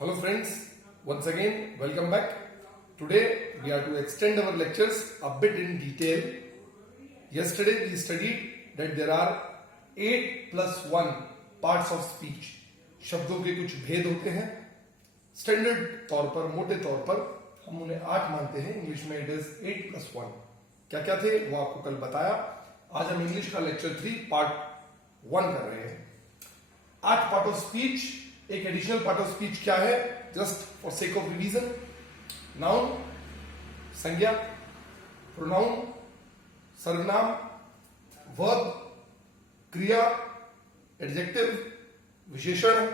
Hello friends, once again welcome back. Today we are to extend our lectures a bit in detail. Yesterday we studied that there are 8 plus 1 parts of speech. शब्दों के कुछ भेद होते हैं. Standard तौर पर, मोटे तौर पर हम उन्हें 8 मानते हैं. इंग्लिश में इट इज 8 plus 1. क्या क्या थे वो आपको कल बताया. आज हम इंग्लिश का लेक्चर 3 पार्ट 1 कर रहे हैं. 8 पार्ट ऑफ स्पीच. एक एडिशनल पार्ट ऑफ स्पीच क्या है, just for sake of revision. Noun, संज्ञा, प्रोनाउन, सर्वनाम, वर्ब, क्रिया, एडजेक्टिव, विशेषण,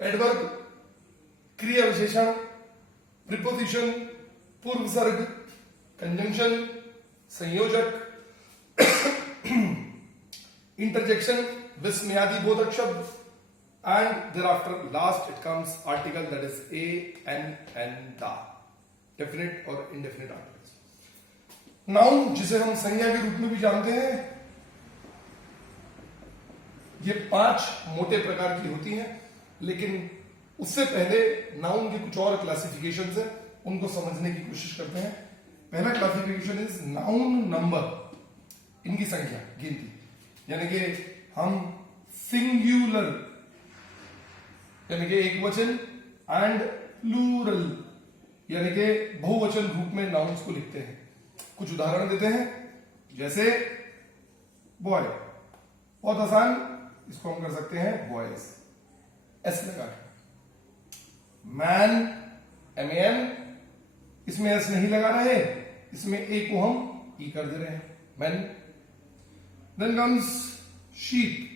एडवर्ब, क्रिया विशेषण, प्रीपोजिशन, पूर्व सर्ग, कंजंक्शन, संयोजक, इंटरजेक्शन, विस्मयादि बोधक शब्द, and thereafter last it comes article, that is a, and the, definite और indefinite articles. नाउन, जिसे हम संज्ञा के रूप में भी जानते हैं, ये 5 मोटे प्रकार की होती हैं. लेकिन उससे पहले नाउन के कुछ और क्लासिफिकेशंस हैं, उनको समझने की कोशिश करते हैं. पहला क्लासिफिकेशन इज नाउन नंबर. इनकी संख्या, गिनती. यानी कि हम सिंगुलर यानी कि एक वचन एंड प्लूरल यानी कि बहुवचन रूप में नाउन्स को लिखते हैं. कुछ उदाहरण देते हैं, जैसे बॉय, बहुत आसान, इसको हम कर सकते हैं बॉयज, एस लगा के. मैन, MAN, इसमें एस नहीं लगा रहे, इसमें ए को हम ई कर दे रहे हैं, man. Then comes sheep.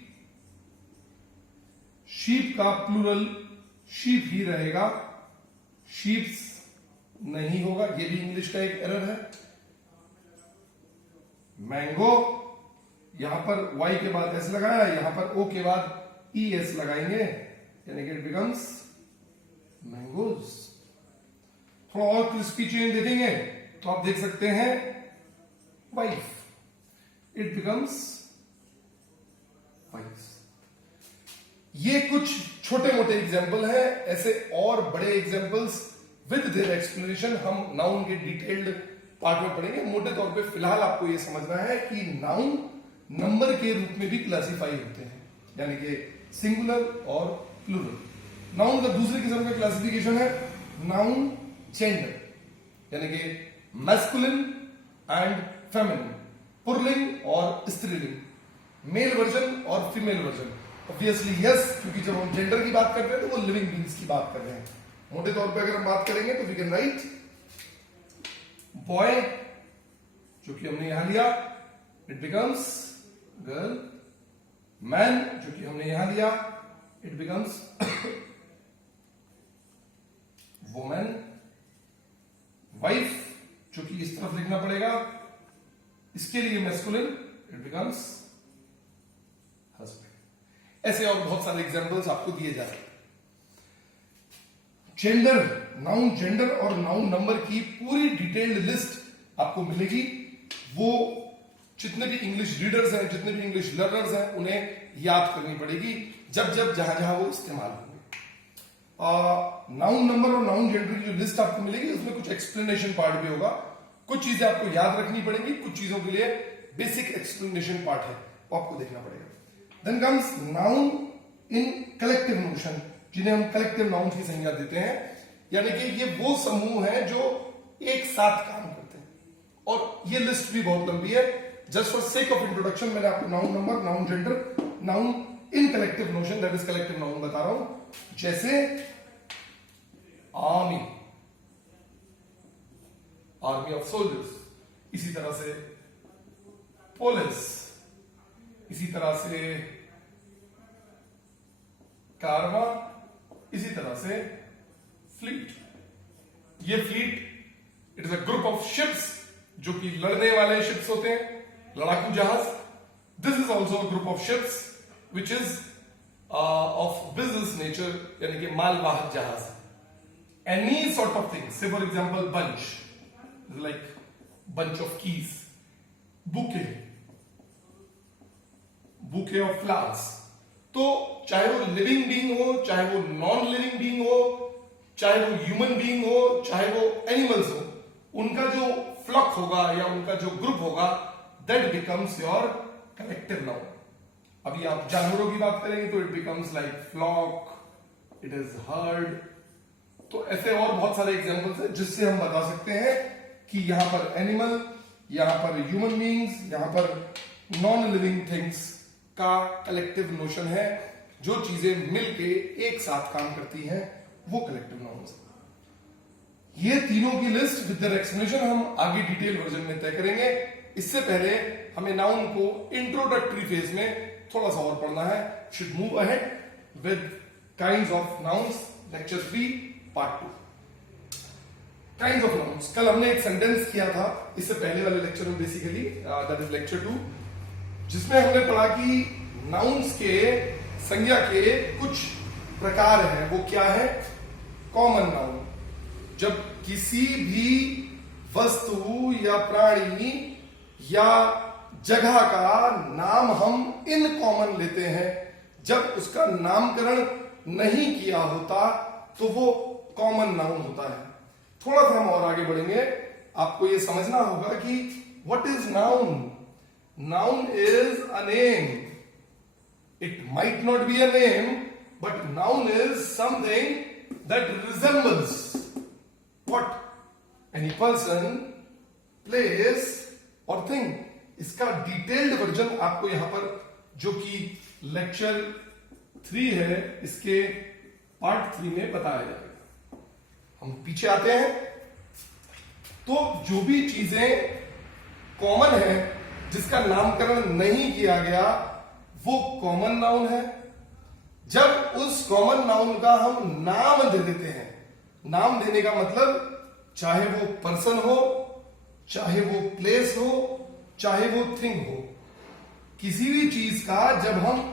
Sheep का प्लूरल शीप ही रहेगा, शीप्स नहीं होगा. ये भी इंग्लिश का एक एरर है. मैंगो, यहां पर वाई के बाद एस लगाया, यहां पर ओ के बाद ई एस लगाएंगे, यानी कि इट बिकम्स मैंगोज. थोड़ा और क्रिस्पी चेंज दे देंगे तो आप देख सकते हैं वाइफ, इट बिकम्स वाइफ. ये कुछ छोटे मोटे एग्जाम्पल है. ऐसे और बड़े एग्जाम्पल्स विद देयर एक्सप्लेनेशन हम नाउन के डिटेल्ड पार्ट में पढ़ेंगे. मोटे तौर पे फिलहाल आपको ये समझना है कि नाउन नंबर के रूप में भी क्लासिफाई होते हैं, यानी कि सिंगुलर और प्लूरल. नाउन का दूसरे किस्म का क्लासिफिकेशन है नाउन जेंडर, यानी कि मैस्कुलिन एंड फेमिनिन, पुल्लिंग और स्त्रीलिंग, मेल वर्जन और फीमेल वर्जन. ऑब्वियसली यस, क्योंकि जब हम जेंडर की बात कर रहे हैं तो वो लिविंग बींग्स की बात कर रहे हैं. मोटे तौर पे अगर हम बात करेंगे तो वी कैन राइट बॉय, जो कि हमने यहां लिया, इट बिकम्स गर्ल. मैन, जो कि हमने यहां लिया, इट बिकम्स वुमेन. वाइफ, जो कि इस तरफ लिखना पड़ेगा, इसके लिए मैस्कुलिन, इट बिकम्स हस्बैंड. ऐसे और बहुत सारे एग्जाम्पल्स आपको दिए जा सकते हैं. जेंडर, नाउन जेंडर और नाउन नंबर की पूरी डिटेल्ड लिस्ट आपको मिलेगी. वो जितने भी इंग्लिश रीडर्स हैं, जितने भी इंग्लिश लर्नर्स हैं, उन्हें याद करनी पड़ेगी जब जब जहां जहां वो इस्तेमाल होंगे. नाउन नंबर और नाउन जेंडर की जो लिस्ट आपको मिलेगी, उसमें कुछ एक्सप्लेनेशन पार्ट भी होगा. कुछ चीजें आपको याद रखनी पड़ेगी, कुछ चीजों के लिए बेसिक एक्सप्लेनेशन पार्ट है, वो आपको देखना पड़ेगा. Then comes noun in collective notion, जिन्हें हम कलेक्टिव नाउन की संज्ञा देते हैं, यानी कि ये वो समूह है जो एक साथ काम करते हैं. और ये लिस्ट भी बहुत लंबी है. Just for sake of introduction मैंने आपको noun number, noun gender, noun in collective notion, that is collective noun बता रहा हूं. जैसे आर्मी, आर्मी ऑफ सोल्जर्स, इसी तरह से पुलिस, इसी तरह से कारवा, इसी तरह से फ्लीट. ये fleet it is a group of ships, जो कि लड़ने वाले शिप्स होते हैं, लड़ाकू जहाज. This is also a group of ships which is of business nature, यानी कि मालवाहक जहाज. एनी सॉर्ट ऑफ थिंग, से for example bunch, like bunch of keys. Bouquet, bouquet of flowers. तो चाहे वो लिविंग बीइंग हो, चाहे वो नॉन लिविंग बीइंग हो, चाहे वो ह्यूमन बीइंग हो, चाहे वो एनिमल्स हो, उनका जो फ्लॉक होगा या उनका जो ग्रुप होगा, that becomes your collective noun. अभी आप जानवरों की बात करेंगे तो it becomes like flock, it is herd. तो ऐसे और बहुत सारे एग्जांपल्स हैं जिससे हम बता सकते हैं कि यहां पर एनिमल, यहां पर ह्यूमन बीइंग्स, यहां पर नॉन लिविंग थिंग्स का कलेक्टिव नोशन है। जो चीजें मिलके एक साथ काम करती हैं वो कलेक्टिव नाउन्स है। ये तीनों की लिस्ट विद देयर एक्सप्लेनेशन हम आगे डिटेल वर्जन में तय करेंगे। इससे पहले हमें नाउन को इंट्रोडक्टरी फेज में थोड़ा सा और पढ़ना है। Should move ahead with kinds of nouns, lecture 3 part 2। Kinds of nouns, कल हमने एक सेंटेंस किया था इससे पहले वाले लेक्चर में, बेसिकली दैट इज लेक्चर 2, जिसमें हमने पढ़ा कि नाउन्स के संज्ञा के कुछ प्रकार हैं। वो क्या है? कॉमन नाउन, जब किसी भी वस्तु या प्राणी या जगह का नाम हम इन कॉमन लेते हैं, जब उसका नामकरण नहीं किया होता तो वो कॉमन नाउन होता है। थोड़ा सा हम और आगे बढ़ेंगे, आपको ये समझना होगा कि what is noun. Noun is a name, it might not be a name, but noun is something that resembles what? Any person, place और थिंग। इसका डिटेल्ड वर्जन आपको यहां पर, जो कि लेक्चर 3 है, इसके पार्ट 3 में बताया जाएगा। हम पीछे आते हैं तो जो भी चीजें कॉमन है जिसका नामकरण नहीं किया गया वो कॉमन नाउन है। जब उस कॉमन नाउन का हम नाम दे देते हैं, नाम देने का मतलब चाहे वो पर्सन हो, चाहे वो प्लेस हो, चाहे वो थिंग हो, किसी भी चीज का जब हम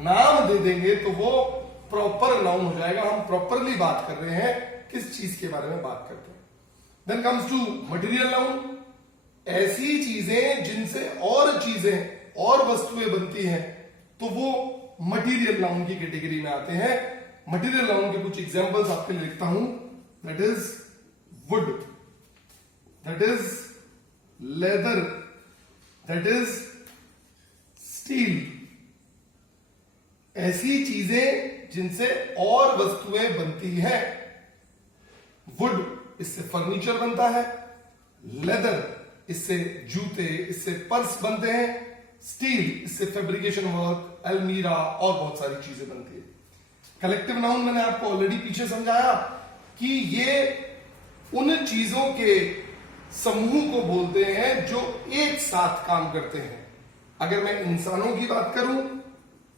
नाम दे देंगे तो वो प्रॉपर नाउन हो जाएगा। हम प्रॉपरली बात कर रहे हैं, किस चीज के बारे में बात करते हैं। Then comes to material noun, ऐसी चीजें जिनसे और चीजें और वस्तुएं बनती हैं तो वो मटेरियल नाउन की कैटेगरी में आते हैं। मटेरियल नाउन के कुछ एग्जांपल्स आपके लिए लिखता हूं। That is would, that is leather, that is steel. ऐसी चीजें जिनसे और वस्तुएं बनती हैं। वुड, इससे फर्नीचर बनता है। लेदर, इससे जूते, इससे पर्स बनते हैं। स्टील, इससे फैब्रिकेशन वर्क, अलमीरा और बहुत सारी चीजें बनती है। कलेक्टिव नाउन मैंने आपको ऑलरेडी पीछे समझाया कि ये उन चीजों के समूह को बोलते हैं जो एक साथ काम करते हैं। अगर मैं इंसानों की बात करूं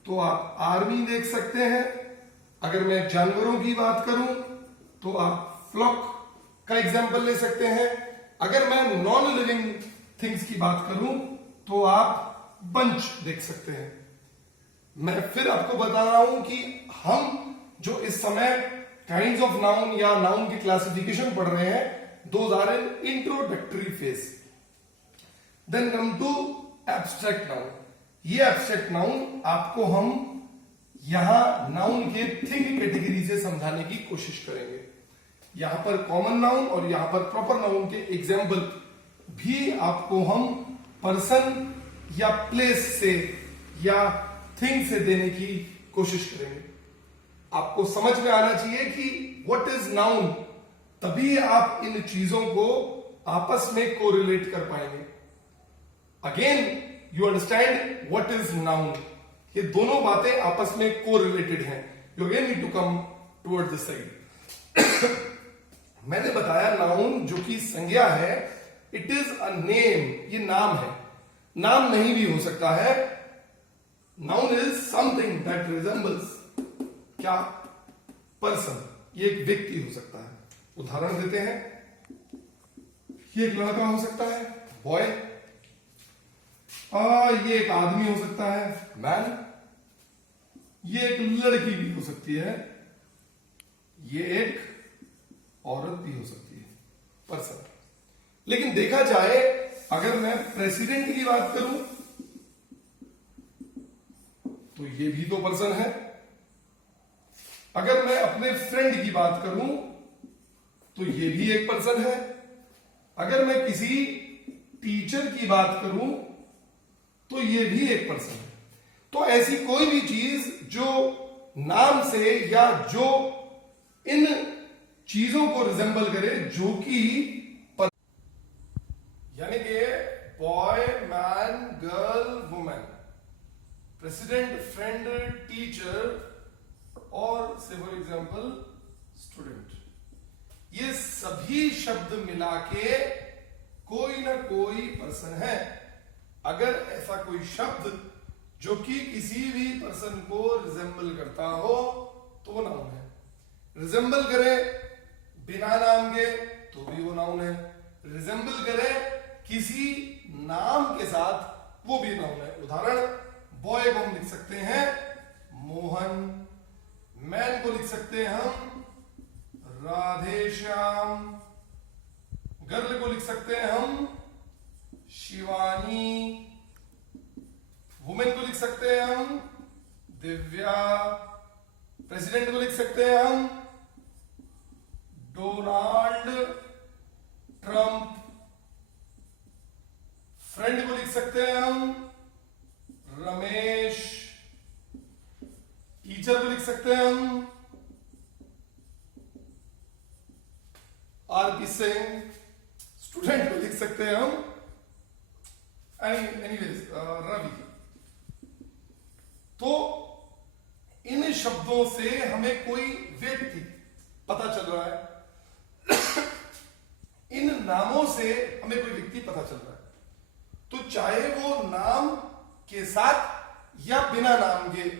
तो आप आर्मी देख सकते हैं। अगर मैं जानवरों की बात करूं तो आप फ्लॉक का एग्जाम्पल ले सकते हैं। अगर मैं नॉन लिविंग थिंग्स की बात करूं तो आप बंच देख सकते हैं। मैं फिर आपको बता रहा हूं कि हम जो इस समय काइंड्स ऑफ नाउन या नाउन की क्लासिफिकेशन पढ़ रहे हैं, those are in introductory phase. Then come to abstract noun. ये एब्स्ट्रैक्ट नाउन आपको हम यहां नाउन के थिंग कैटेगरी से समझाने की कोशिश करेंगे। यहां पर कॉमन नाउन और यहां पर प्रॉपर नाउन के एग्जाम्पल भी आपको हम पर्सन या प्लेस से या थिंग से देने की कोशिश करेंगे। आपको समझ में आना चाहिए कि व्हाट इज नाउन, तभी आप इन चीजों को आपस में कोरिलेट कर पाएंगे। Again you understand what is noun, ये दोनों बातें आपस में कोरिलेटेड हैं। You again need to come towards this side. मैंने बताया नाउन जो कि संज्ञा है, इट इज अ नेम, ये नाम है। नाम नहीं भी हो सकता है। Noun is something that resembles क्या? पर्सन, ये एक व्यक्ति हो सकता है। उदाहरण देते हैं, ये एक लड़का हो सकता है, बॉय। ये एक आदमी हो सकता है, मैन। ये एक लड़की भी हो सकती है, ये एक औरत भी हो सकती है, पर्सन। लेकिन देखा जाए, अगर मैं प्रेसिडेंट की बात करूं तो ये भी तो पर्सन है। अगर मैं अपने फ्रेंड की बात करूं तो ये भी एक पर्सन है। अगर मैं किसी टीचर की बात करूं तो ये भी एक पर्सन है। तो ऐसी कोई भी चीज जो नाम से या जो इन चीजों को रिजेंबल करे, जो कि यानी कि boy, man, girl, women, president, friend, teacher और से फॉर एग्जाम्पल स्टूडेंट, ये सभी शब्द मिला के कोई ना कोई पर्सन है। अगर ऐसा कोई शब्द जो कि किसी भी पर्सन को रिजेंबल करता हो तो वो नाउन है। रिजेंबल करे बिना नाम के तो भी वो नाउन है। रिजेंबल करे किसी नाम के साथ वो भी नाउन है। उदाहरण, बॉय को हम लिख सकते हैं मोहन, मैन को लिख सकते हैं हम राधेश्याम, गर्ल को लिख सकते हैं हम शिवानी, वुमेन को लिख सकते हैं हम दिव्या, प्रेसिडेंट को लिख सकते हैं हम डोनाल्ड ट्रंप, फ्रेंड को लिख सकते हैं हम रमेश, टीचर को लिख सकते हैं हम आरपी सिंह, स्टूडेंट को लिख सकते हैं हम एनीवेज रवि। तो इन शब्दों से हमें कोई व्यक्ति पता चल रहा है, इन नामों से हमें कोई व्यक्ति पता चल रहा है। तो चाहे वो नाम के साथ या बिना नाम के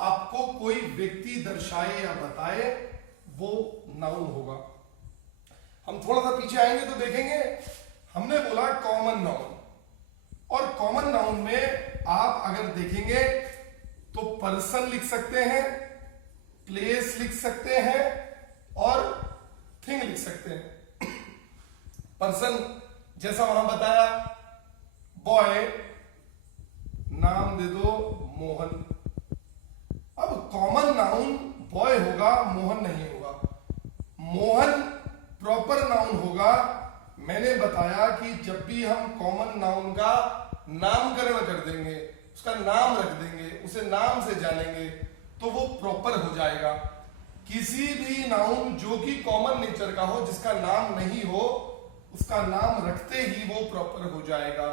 आपको कोई व्यक्ति दर्शाए या बताए, वो नाउन होगा। हम थोड़ा सा पीछे आएंगे तो देखेंगे, हमने बोला कॉमन नाउन, और कॉमन नाउन में आप अगर देखेंगे तो पर्सन लिख सकते हैं, प्लेस लिख सकते हैं और थिंग लिख सकते हैं। पर्सन जैसा वहां बताया, बॉय, नाम दे दो मोहन। अब कॉमन नाउन बॉय होगा, मोहन नहीं होगा। मोहन प्रॉपर नाउन होगा। मैंने बताया कि जब भी हम कॉमन नाउन का नामकरण कर देंगे, उसका नाम रख देंगे, उसे नाम से जानेंगे, तो वो प्रॉपर हो जाएगा। किसी भी नाउन जो कि कॉमन नेचर का हो, जिसका नाम नहीं हो, उसका नाम रखते ही वो प्रॉपर हो जाएगा।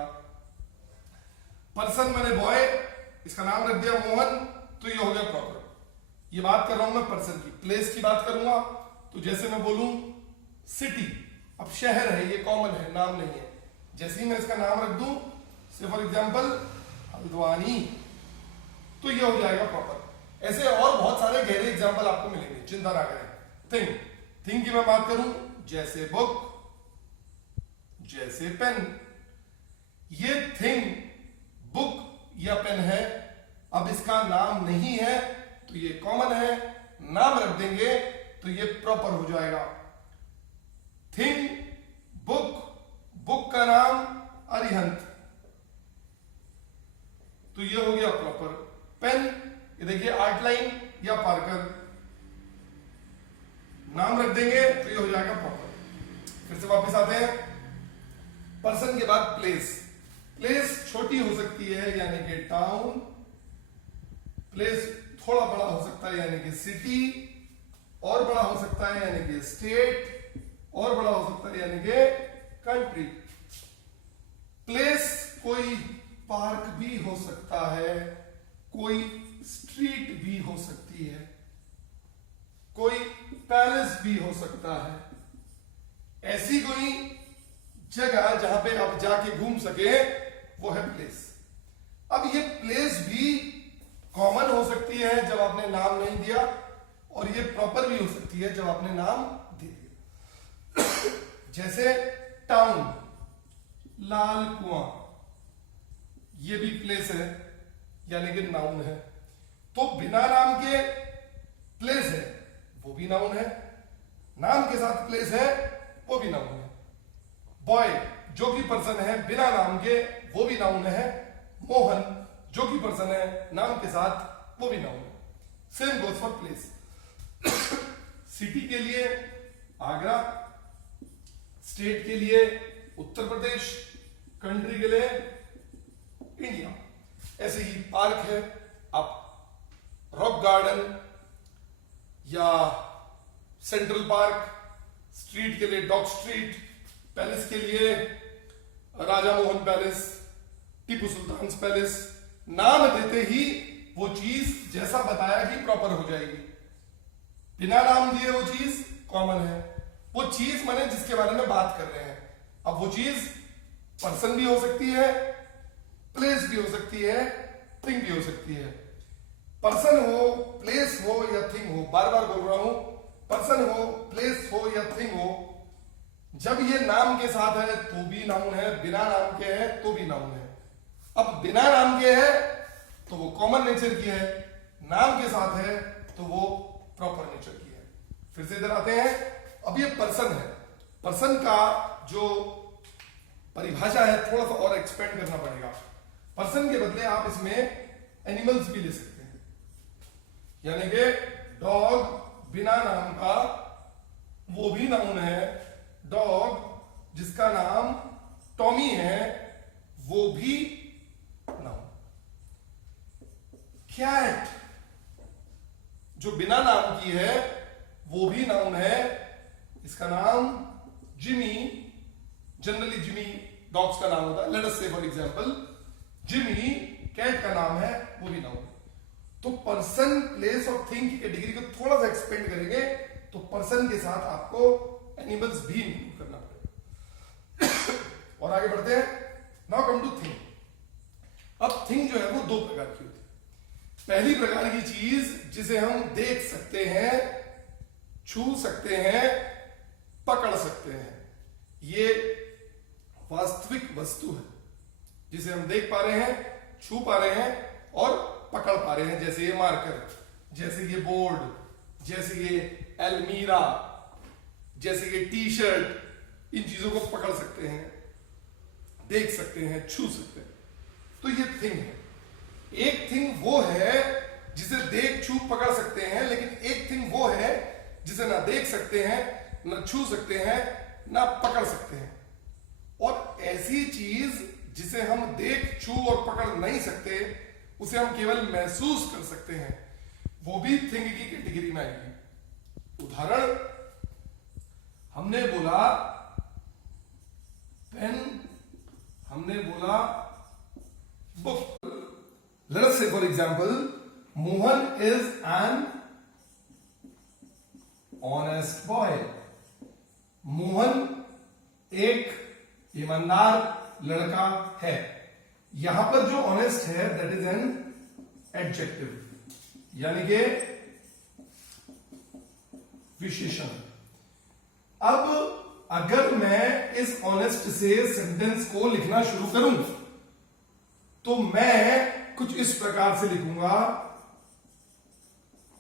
पर्सन मैंने बॉय, इसका नाम रख दिया मोहन, तो ये हो गया प्रॉपर। ये बात कर रहा हूं मैं पर्सन की। प्लेस की बात करूंगा तो जैसे मैं बोलूं सिटी, अब शहर है, ये कॉमन है, नाम नहीं है। जैसे ही मैं इसका नाम रख दूं, से फॉर एग्जाम्पल हल्द्वानी, तो ये हो जाएगा प्रॉपर। ऐसे और बहुत सारे गहरे एग्जाम्पल आपको मिलेंगे, चिंता ना करें। थिंग, थिंग की मैं बात करूं, जैसे बुक, जैसे पेन। ये थिंग बुक या पेन है, अब इसका नाम नहीं है तो ये कॉमन है, नाम रख देंगे तो ये प्रॉपर हो जाएगा। थिंग, बुक, बुक का नाम अरिहंत, तो ये हो गया प्रॉपर। पेन, ये देखिए आर्टलाइन या पार्कर, नाम रख देंगे तो ये हो जाएगा प्रॉपर। फिर से वापस आते हैं, पर्सन के बाद प्लेस। प्लेस छोटी हो सकती है यानी कि टाउन, प्लेस थोड़ा बड़ा हो सकता है यानी कि सिटी, और बड़ा हो सकता है यानी कि स्टेट, और बड़ा हो सकता है यानी कि कंट्री। प्लेस कोई पार्क भी हो सकता है, कोई स्ट्रीट भी हो सकती है, कोई पैलेस भी हो सकता है। ऐसी कोई जगह जहां पे आप जाके घूम सके, वो है प्लेस। अब ये प्लेस भी कॉमन हो सकती है जब आपने नाम नहीं दिया, और ये प्रॉपर भी हो सकती है जब आपने नाम दे दिया। जैसे टाउन, लाल कुआं, ये भी प्लेस है यानी कि नाउन है। तो बिना नाम के प्लेस है, वो भी नाउन है। नाम के साथ प्लेस है, वो भी नाउन है। बॉय जो कि पर्सन है बिना नाम के, वो भी नाउन है। मोहन जो कि पर्सन है, नाम के साथ वो भी नाउन है। Same goes for place. City के लिए आगरा, स्टेट के लिए उत्तर प्रदेश, कंट्री के लिए इंडिया। ऐसे ही पार्क है, आप रॉक गार्डन या सेंट्रल पार्क, स्ट्रीट के लिए डॉग स्ट्रीट, पैलेस के लिए राजा मोहन पैलेस, टीपू सुल्तान पैलेस। नाम देते ही वो चीज जैसा बताया कि प्रॉपर हो जाएगी। बिना नाम दिए वो चीज कॉमन है। वो चीज माने जिसके बारे में बात कर रहे हैं। अब वो चीज पर्सन भी हो सकती है, प्लेस भी हो सकती है, थिंग भी हो सकती है। पर्सन हो, प्लेस हो या थिंग हो, बार बार बोल रहा हूं, पर्सन हो, प्लेस हो या थिंग हो, जब ये नाम के साथ है तो भी नाउन है, बिना नाम के है तो भी नाउन है। अब बिना नाम के है तो वो कॉमन नेचर की है, नाम के साथ है तो वो प्रॉपर नेचर की है। फिर से इधर आते हैं। अब ये पर्सन है, पर्सन का जो परिभाषा है थोड़ा सा और एक्सपेंड करना पड़ेगा। पर्सन के बदले आप इसमें एनिमल्स भी ले सकते हैं, यानी कि डॉग बिना नाम का वो भी नाउन है, डॉग जिसका नाम टॉमी है वो भी नाउन। कैट जो बिना नाम की है वो भी नाउन है, इसका नाम जिमी, जनरली जिमी डॉग्स का नाम होता है, लेट अस से फॉर एग्जांपल जिमी कैट का नाम है, वो भी नाउन है। तो पर्सन, प्लेस और थिंग की कैटेगरी को थोड़ा सा एक्सपेंड करेंगे तो पर्सन के साथ आपको एनिमल्स भी इंक्लूड करना पड़ेगा। और आगे बढ़ते हैं। Now come to thing. अब थिंग जो है वो दो प्रकार की होती है। पहली प्रकार की चीज जिसे हम देख सकते हैं, छू सकते हैं, पकड़ सकते हैं, ये वास्तविक वस्तु है जिसे हम देख पा रहे हैं, छू पा रहे हैं और पकड़ पा रहे हैं। जैसे ये मार्कर, जैसे ये बोर्ड, जैसे ये अलमीरा, जैसे ये टी शर्ट, इन चीजों को पकड़ सकते हैं, देख सकते हैं, छू सकते हैं। तो ये थिंग है। एक थिंग वो है जिसे देख छू पकड़ सकते हैं, लेकिन एक थिंग वो है जिसे ना देख सकते हैं, ना छू सकते हैं, ना पकड़ सकते हैं। और ऐसी चीज जिसे हम देख, छू और पकड़ नहीं सकते, उसे हम केवल महसूस कर सकते हैं, वो भी थिंग की कैटेगरी में आएगी। उदाहरण, हमने बोला पेन, हमने बोला बुक। लेट अस से for example Mohan is an honest boy. Mohan एक ईमानदार लड़का है। यहां पर जो ऑनेस्ट है दैट इज एन एडजेक्टिव, यानी कि विशेषण। अब अगर मैं इस ऑनेस्ट से सेंटेंस को लिखना शुरू करूं तो मैं कुछ इस प्रकार से लिखूंगा,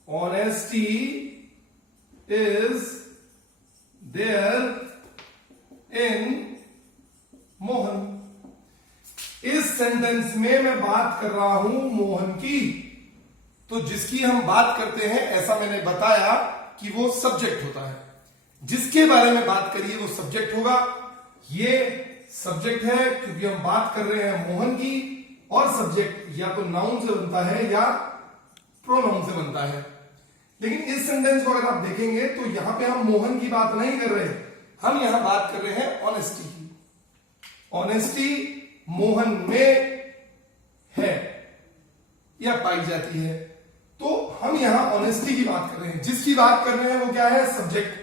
honesty is there in Mohan. इस सेंटेंस में मैं बात कर रहा हूं मोहन की, तो जिसकी हम बात करते हैं, ऐसा मैंने बताया कि वो सब्जेक्ट होता है। जिसके बारे में बात करिए वो सब्जेक्ट होगा। ये सब्जेक्ट है क्योंकि हम बात कर रहे हैं मोहन की, और सब्जेक्ट या तो नाउन से बनता है या प्रोनाउन से बनता है। लेकिन इस सेंटेंस को अगर आप देखेंगे तो यहां पे हम मोहन की बात नहीं कर रहे, हम यहां बात कर रहे हैं ऑनेस्टी की। ऑनेस्टी मोहन में है या पाई जाती है, तो हम यहां ऑनेस्टी की बात कर रहे हैं। जिसकी बात कर रहे हैं वो क्या है, सब्जेक्ट।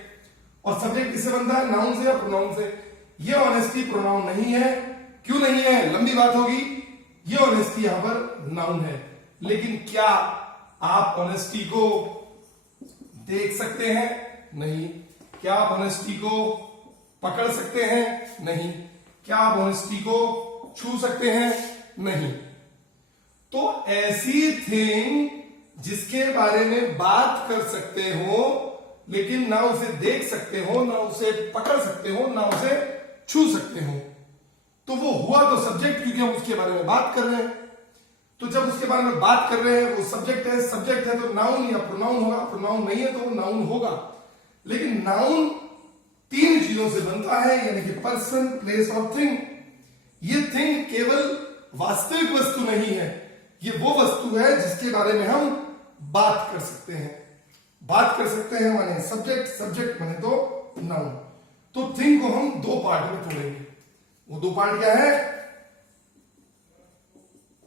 और सब्जेक्ट किससे बनता है, नाउन से या प्रोनाउन से। ये ऑनेस्टी प्रोनाउन नहीं है। क्यों नहीं है, लंबी बात होगी। ये ऑनेस्टी यहां पर नाउन है। लेकिन क्या आप ऑनेस्टी को देख सकते हैं, नहीं। क्या आप ऑनेस्टी को पकड़ सकते हैं, नहीं। क्या आप ऑनेस्टी को छू सकते हैं, नहीं। तो ऐसी थिंग जिसके बारे में बात कर सकते हो लेकिन ना उसे देख सकते हो, ना उसे पकड़ सकते हो, ना उसे छू सकते हो, तो वो हुआ तो सब्जेक्ट, क्योंकि हम उसके बारे में बात कर रहे हैं। तो जब उसके बारे में बात कर रहे हैं, वो सब्जेक्ट है तो नाउन या प्रोनाउन होगा, प्रोनाउन नहीं है तो वो नाउन होगा। लेकिन नाउन 3 चीजों से बनता है, यानी कि पर्सन, प्लेस और थिंग। ये थिंग केवल वास्तविक वस्तु नहीं है, ये वो वस्तु है जिसके बारे में हम बात कर सकते हैं। बात कर सकते हैं माने सब्जेक्ट, सब्जेक्ट माने तो नाउन। तो थिंग को हम 2 पार्ट में तोड़ेंगे। वो 2 पार्ट क्या है?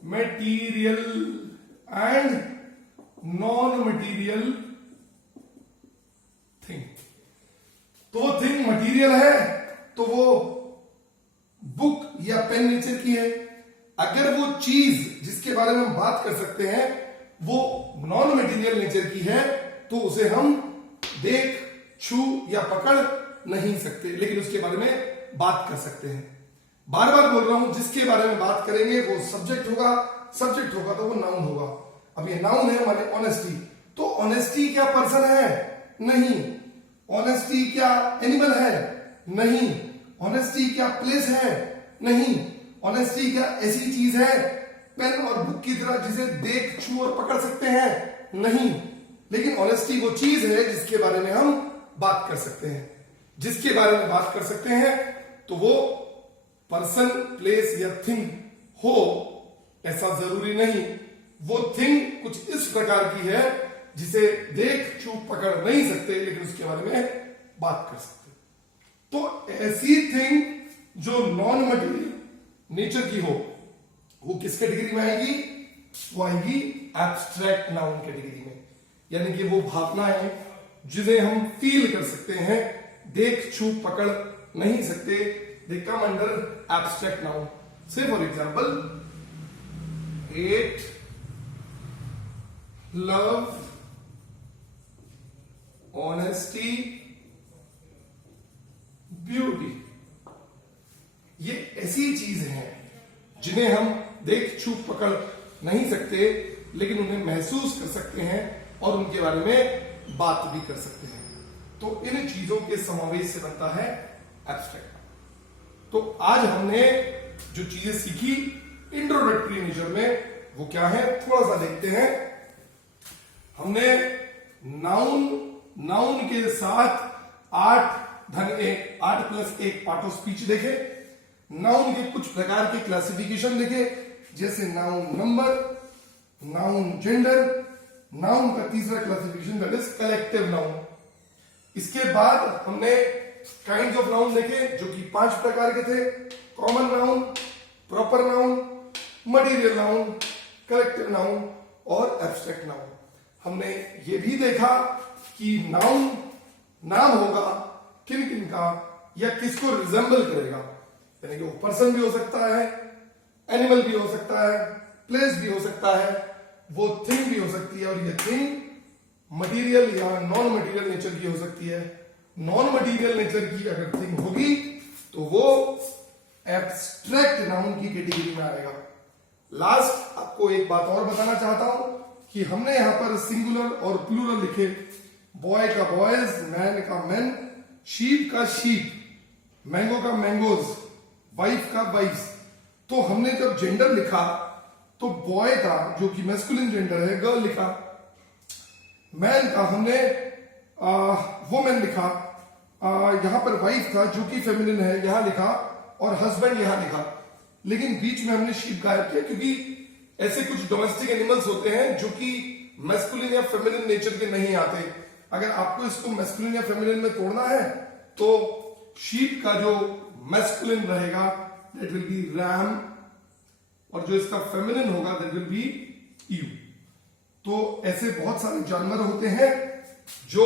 Material and non material thing. तो थिंग मटेरियल है तो वो बुक या पेन नेचर की है। अगर वो चीज जिसके बारे में हम बात कर सकते हैं वो नॉन मटेरियल नेचर की है तो उसे हम देख, छू या पकड़ नहीं सकते, लेकिन उसके बारे में बात कर सकते हैं। बार बार बोल रहा हूं, जिसके बारे में बात करेंगे वो सब्जेक्ट होगा तो वो नाउन होगा। अब ये नाउन है माने ऑनेस्टी। तो ऑनेस्टी क्या पर्सन है? नहीं। ऑनेस्टी क्या एनिमल है? नहीं। ऑनेस्टी क्या प्लेस है? नहीं। ऑनेस्टी क्या ऐसी चीज है पेन और बुक की तरह जिसे देख, छू और पकड़ सकते हैं? नहीं। लेकिन ऑनेस्टी वो चीज है जिसके बारे में हम बात कर सकते हैं। जिसके बारे में बात कर सकते हैं तो वो पर्सन, प्लेस या थिंग हो, ऐसा जरूरी नहीं। वो थिंग कुछ इस प्रकार की है जिसे देख, छू, पकड़ नहीं सकते, लेकिन उसके बारे में बात कर सकते। तो ऐसी थिंग जो नॉन मटेरियल नेचर की हो, वो किस कैटेगरी में आएगी? वो आएगी एब्स्ट्रैक्ट नाउन कैटेगरी में। यानी कि वो भावनाएं जिन्हें हम फील कर सकते हैं, देख, छू, पकड़ नहीं सकते, दे कम अंडर एब्स्ट्रैक्ट नाउन। से for example, hate, love, honesty, beauty, ये ऐसी चीज हैं जिन्हें हम देख, छू, पकड़ नहीं सकते, लेकिन उन्हें महसूस कर सकते हैं और उनके बारे में बात भी कर सकते हैं। तो इन चीजों के समावेश से बनता है एब्स्ट्रैक्ट। तो आज हमने जो चीजें सीखी इंट्रोडक्टरी नेचर में, वो क्या है थोड़ा सा देखते हैं। हमने नाउन के साथ 8 प्लस 1 पार्ट ऑफ स्पीच देखे। नाउन के कुछ प्रकार के क्लासिफिकेशन देखे, जैसे noun number, noun gender, noun का तीसरा classification that is collective noun. इसके बाद हमने काइंड्स ऑफ नाउन देखे जो कि 5 प्रकार के थे: common noun, proper noun, material noun, collective noun और एब्स्ट्रैक्ट नाउन। हमने ये भी देखा कि नाउन नाम होगा किन किन का या किसको रिजेंबल करेगा, यानी कि वो पर्सन भी हो सकता है, एनिमल भी हो सकता है, प्लेस भी हो सकता है, वो थिंग भी हो सकती है, और ये थिंग मटेरियल या नॉन मटेरियल नेचर की हो सकती है। नॉन मटेरियल नेचर की अगर थिंग होगी तो वो एब्स्ट्रैक्ट नाउन की कैटेगरी में आएगा। लास्ट आपको एक बात और बताना चाहता हूं कि हमने यहां पर सिंगुलर और प्लूरल लिखे, बॉय का बॉयज, मैन का मैन, शीप का शीप, मैंगो का मैंगोज, वाइफ का वाइफ्स। तो हमने जब जेंडर लिखा तो बॉय का जो कि मैस्कुलिन जेंडर है गर्ल लिखा, मैन का हमने वुमेन लिखा, यहां पर वाइफ था जो कि फेमिनिन है यहां लिखा, और हस्बैंड यहां लिखा। लेकिन बीच में हमने शीप गायब किया क्योंकि ऐसे कुछ डोमेस्टिक एनिमल्स होते हैं जो कि मैस्कुलिन या फेमिनिन नेचर के नहीं आते। अगर आपको इसको मैस्कुलिन या फेमिनिन में तोड़ना है तो शीप का जो मैस्कुलिन रहेगा दैट विल बी रैम, और जो इसका फेमिनिन होगा दैट विल बी ईव। तो ऐसे बहुत सारे जानवर होते हैं जो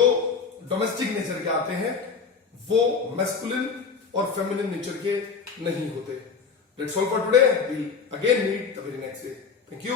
डोमेस्टिक नेचर के आते हैं, वो मैस्कुलिन और फेमिनिन नेचर के नहीं होते। That's all for today. We'll again meet the very next day. Thank you.